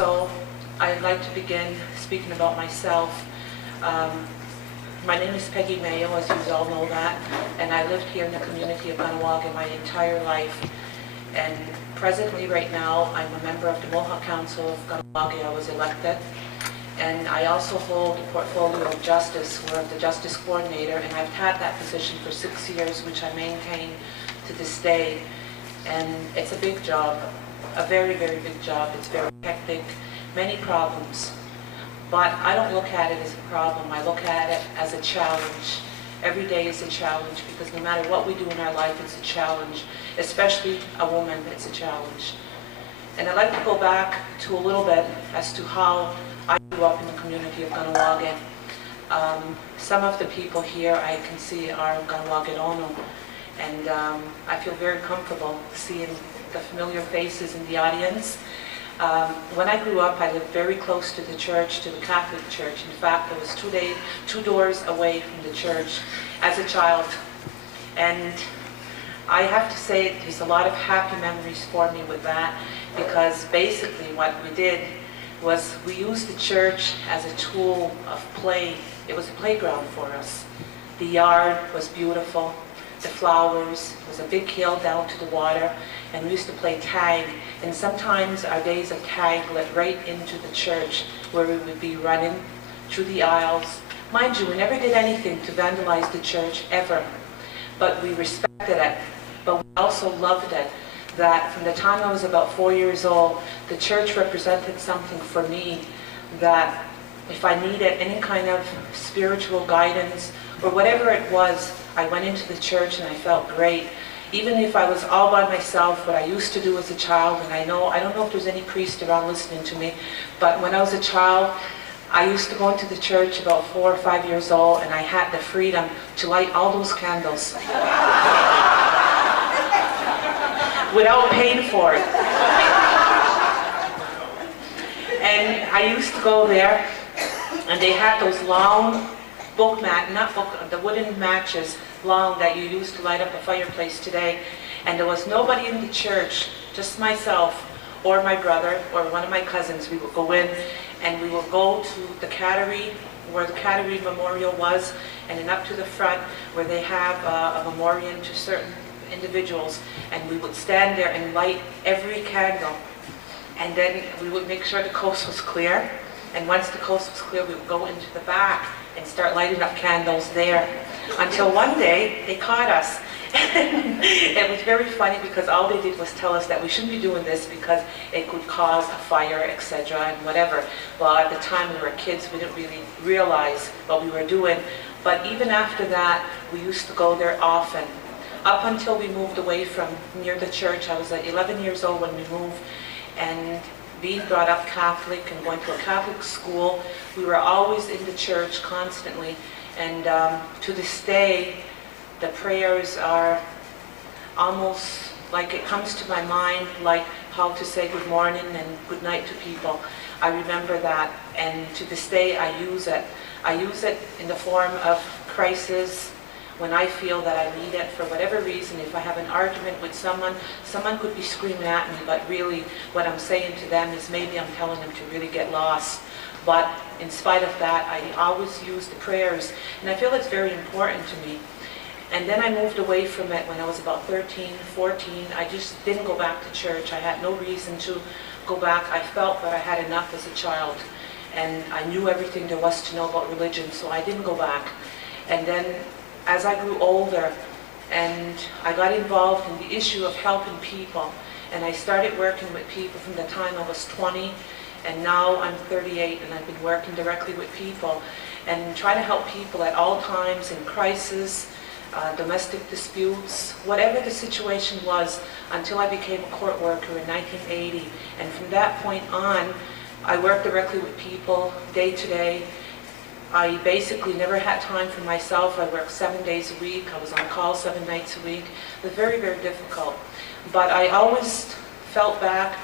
So I'd like to begin speaking about myself. My name is Peggy Mayo, as you all know that, and I lived here in the community of Kahnawake my entire life. And presently, right now, I'm a member of the Mohawk Council of Kahnawake. I was elected. And I also hold the portfolio of justice, where I'm the justice coordinator, and I've had that position for 6 years, which I maintain to this day. And it's a big job, a very, very big job. It's very hectic, many problems. But I don't look at it as a problem. I look at it as a challenge. Every day is a challenge, because no matter what we do in our life, it's a challenge. Especially a woman, it's a challenge. And I'd like to go back to a little bit as to how I grew up in the community of Kahnawake. Some of the people here I can see are Kahnawake Ono, and I feel very comfortable seeing the familiar faces in the audience. When I grew up, I lived very close to the church, to the Catholic Church. In fact, I was two doors away from the church as a child. And I have to say there's a lot of happy memories for me with that, because basically what we did was we used the church as a tool of play. It was a playground for us. The yard was beautiful. The flowers, there was a big hill down to the water, and we used to play tag. And sometimes our days of tag led right into the church, where we would be running through the aisles. Mind you, we never did anything to vandalize the church, ever. But we respected it. But we also loved it. That from the time I was about 4 years old, the church represented something for me, that if I needed any kind of spiritual guidance or whatever it was, I went into the church and I felt great. Even if I was all by myself, what I used to do as a child, and I don't know if there's any priest around listening to me, but when I was a child, I used to go into the church about 4 or 5 years old, and I had the freedom to light all those candles without paying for it. And I used to go there, and they had those long the wooden matches, long, that you use to light up a fireplace today. And there was nobody in the church, just myself or my brother or one of my cousins. We would go in and we would go to the Cattery, where the Cattery Memorial was, and then up to the front where they have a memorial to certain individuals. And we would stand there and light every candle. And then we would make sure the coast was clear. And once the coast was clear, we would go into the back and start lighting up candles there. Until one day, they caught us. It was very funny, because all they did was tell us that we shouldn't be doing this because it could cause a fire, etc. and whatever. Well, at the time we were kids, we didn't really realize what we were doing. But even after that, we used to go there often. Up until we moved away from near the church. I was 11 years old when we moved, and being brought up Catholic and going to a Catholic school, we were always in the church constantly. And to this day, the prayers are almost like, it comes to my mind like how to say good morning and good night to people. I remember that, and to this day I use it. I use it in the form of crisis, when I feel that I need it for whatever reason. If I have an argument with someone could be screaming at me, but really what I'm saying to them is maybe I'm telling them to really get lost. But in spite of that, I always use the prayers, and I feel it's very important to me. And then I moved away from it when I was about 13, 14. I just didn't go back to church. I had no reason to go back. I felt that I had enough as a child, and I knew everything there was to know about religion, so I didn't go back. And then as I grew older, and I got involved in the issue of helping people, and I started working with people from the time I was 20, and now I'm 38, and I've been working directly with people and trying to help people at all times, in crisis, domestic disputes, whatever the situation was, until I became a court worker in 1980. And from that point on, I worked directly with people day to day. I basically never had time for myself. I worked 7 days a week. I was on call 7 nights a week. It was very, very difficult. But I always felt back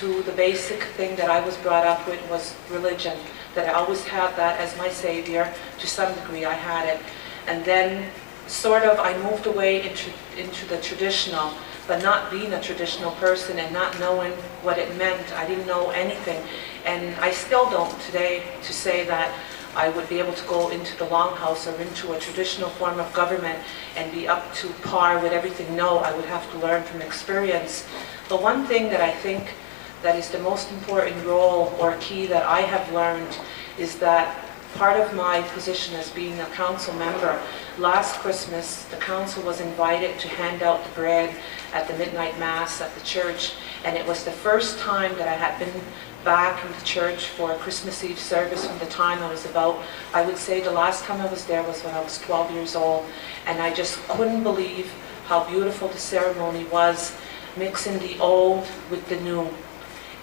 to the basic thing that I was brought up with, was religion. That I always had that as my savior. To some degree, I had it. And then sort of I moved away into the traditional. but not being a traditional person and not knowing what it meant. I didn't know anything. And I still don't today to say that I would be able to go into the longhouse or into a traditional form of government and be up to par with everything. No, I would have to learn from experience. The one thing that I think that is the most important role or key that I have learned is that part of my position as being a council member, last Christmas the council was invited to hand out the bread at the midnight mass at the church, and it was the first time that I had been back in the church for a Christmas Eve service from the time I was about, I would say the last time I was there was when I was 12 years old, and I just couldn't believe how beautiful the ceremony was, mixing the old with the new.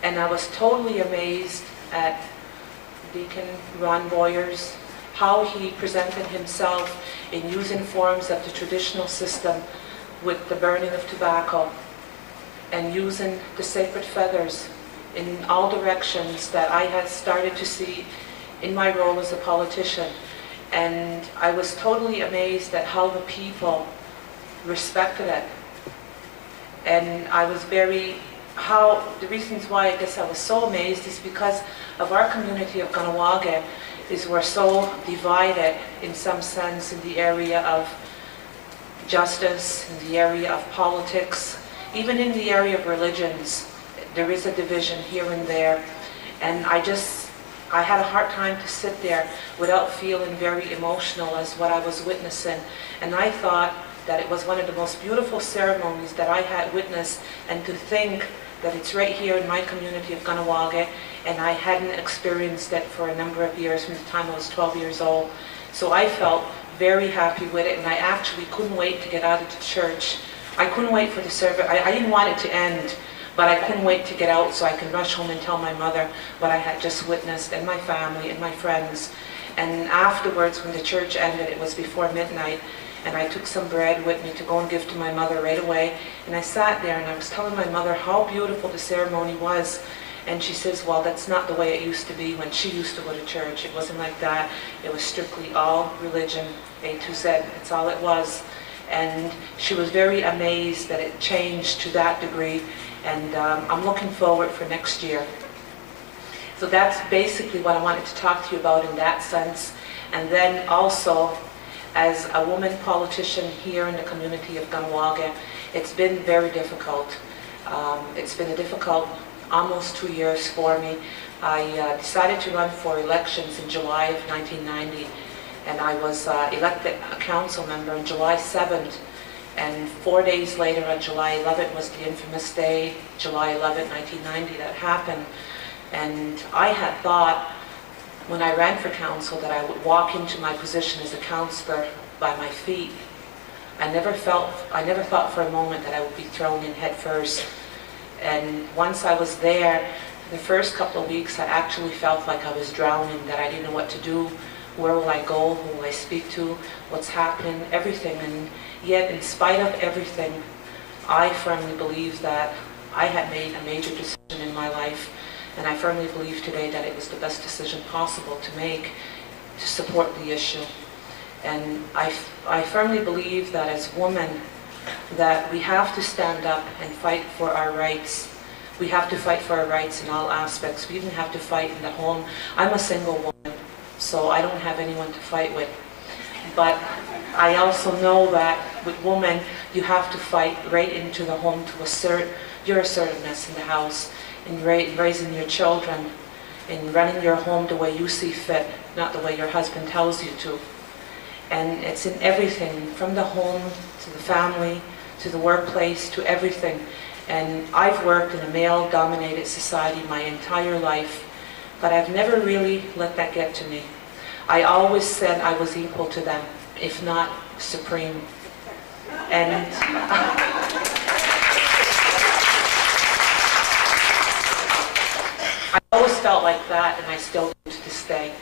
And I was totally amazed at Deacon Ron Boyers, how he presented himself in using forms of the traditional system with the burning of tobacco and using the sacred feathers in all directions that I had started to see in my role as a politician. And I was totally amazed at how the people respected it. And I was the reasons why I guess I was so amazed is because of our community of Kahnawake is we're so divided in some sense in the area of justice, in the area of politics, even in the area of religions. There is a division here and there. And I had a hard time to sit there without feeling very emotional as what I was witnessing. And I thought that it was one of the most beautiful ceremonies that I had witnessed, and to think that it's right here in my community of Kahnawake, and I hadn't experienced it for a number of years from the time I was 12 years old. So I felt very happy with it, and I actually couldn't wait to get out of the church. I couldn't wait for the service. I didn't want it to end, but I couldn't wait to get out so I could rush home and tell my mother what I had just witnessed, and my family and my friends. And afterwards, when the church ended, it was before midnight, and I took some bread with me to go and give to my mother right away. And I sat there and I was telling my mother how beautiful the ceremony was. And she says, well, that's not the way it used to be when she used to go to church. It wasn't like that. It was strictly all religion, A to Z. That's all it was. And she was very amazed that it changed to that degree. And I'm looking forward for next year. So that's basically what I wanted to talk to you about in that sense. And then also, as a woman politician here in the community of Kahnawake, it's been very difficult. It's been a difficult almost 2 years for me. I decided to run for elections in July of 1990, and I was elected a council member on July 7th, and 4 days later on July 11th was the infamous day, July 11th, 1990, that happened. And I had thought when I ran for council that I would walk into my position as a councillor by my feet. I never thought for a moment that I would be thrown in head first. And once I was there, the first couple of weeks I actually felt like I was drowning, that I didn't know what to do, where will I go, who will I speak to, what's happening, everything. And yet, in spite of everything, I firmly believe that I had made a major decision in my life. And I firmly believe today that it was the best decision possible to make to support the issue. And I firmly believe that as women, that we have to stand up and fight for our rights. We have to fight for our rights in all aspects. We even have to fight in the home. I'm a single woman, so I don't have anyone to fight with. But I also know that with women, you have to fight right into the home to assert your assertiveness in the house, in raising your children, in running your home the way you see fit, not the way your husband tells you to. And it's in everything, from the home to the family, to the workplace, to everything. And I've worked in a male-dominated society my entire life, but I've never really let that get to me. I always said I was equal to them, if not supreme. And I always felt like that, and I still do to this day.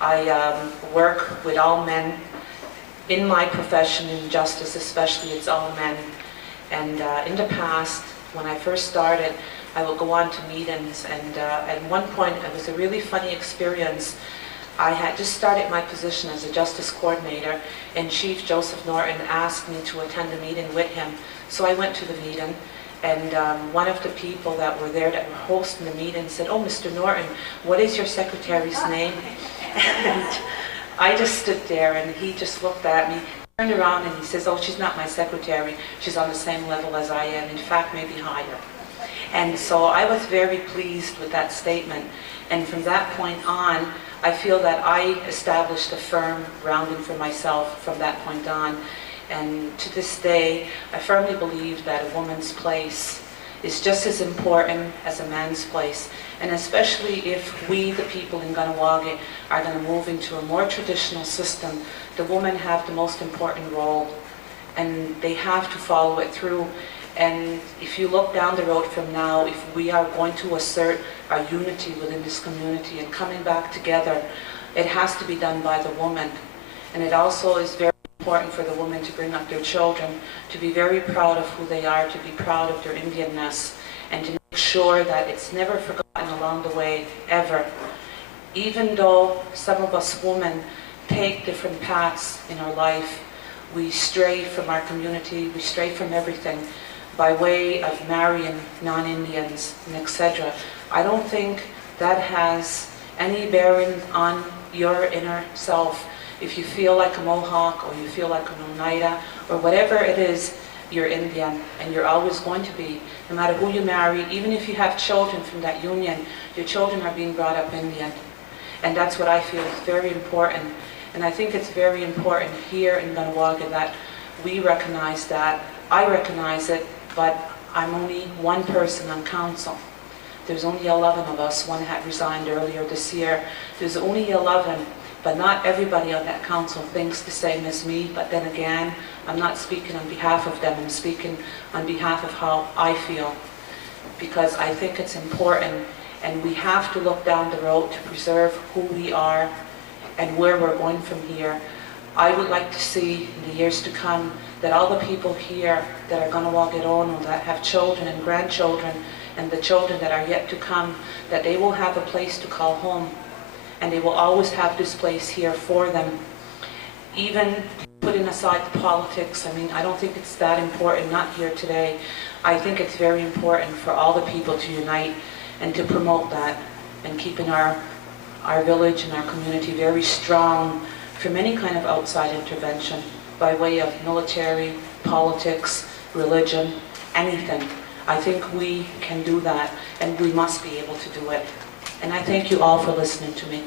I work with all men. In my profession, in justice especially, it's all men. And in the past, when I first started, I would go on to meetings, and at one point, it was a really funny experience. I had just started my position as a justice coordinator, and Chief Joseph Norton asked me to attend a meeting with him. So I went to the meeting, And one of the people that were there that were hosting the meeting said, "Oh, Mr. Norton, what is your secretary's name?" And I just stood there, and he just looked at me, turned around, and he says, "Oh, she's not my secretary. She's on the same level as I am. In fact, maybe higher." And so I was very pleased with that statement. And from that point on, I feel that I established a firm grounding for myself from that point on. And to this day, I firmly believe that a woman's place is just as important as a man's place. And especially if we, the people in Kahnawake, are going to move into a more traditional system, the women have the most important role. And they have to follow it through. And if you look down the road from now, if we are going to assert our unity within this community and coming back together, it has to be done by the woman. And it also is very important for the women to bring up their children, to be very proud of who they are, to be proud of their Indianness, and to make sure that it's never forgotten along the way, ever. Even though some of us women take different paths in our life, we stray from our community, we stray from everything by way of marrying non-Indians and etc. I don't think that has any bearing on your inner self. If you feel like a Mohawk or you feel like an Oneida or whatever it is, you're Indian, and you're always going to be. No matter who you marry, even if you have children from that union, your children are being brought up Indian. And that's what I feel is very important. And I think it's very important here in Kahnawake that we recognize that. I recognize it, but I'm only one person on council. There's only 11 of us. One had resigned earlier this year. There's only 11. But not everybody on that council thinks the same as me. But then again, I'm not speaking on behalf of them. I'm speaking on behalf of how I feel. Because I think it's important, and we have to look down the road to preserve who we are and where we're going from here. I would like to see in the years to come that all the people here that are going to walk it on, that have children and grandchildren, and the children that are yet to come, that they will have a place to call home. And they will always have this place here for them. Even putting aside the politics, I mean, I don't think it's that important, not here today. I think it's very important for all the people to unite and to promote that and keeping our village and our community very strong from any kind of outside intervention by way of military, politics, religion, anything. I think we can do that, and we must be able to do it. And I thank you all for listening to me.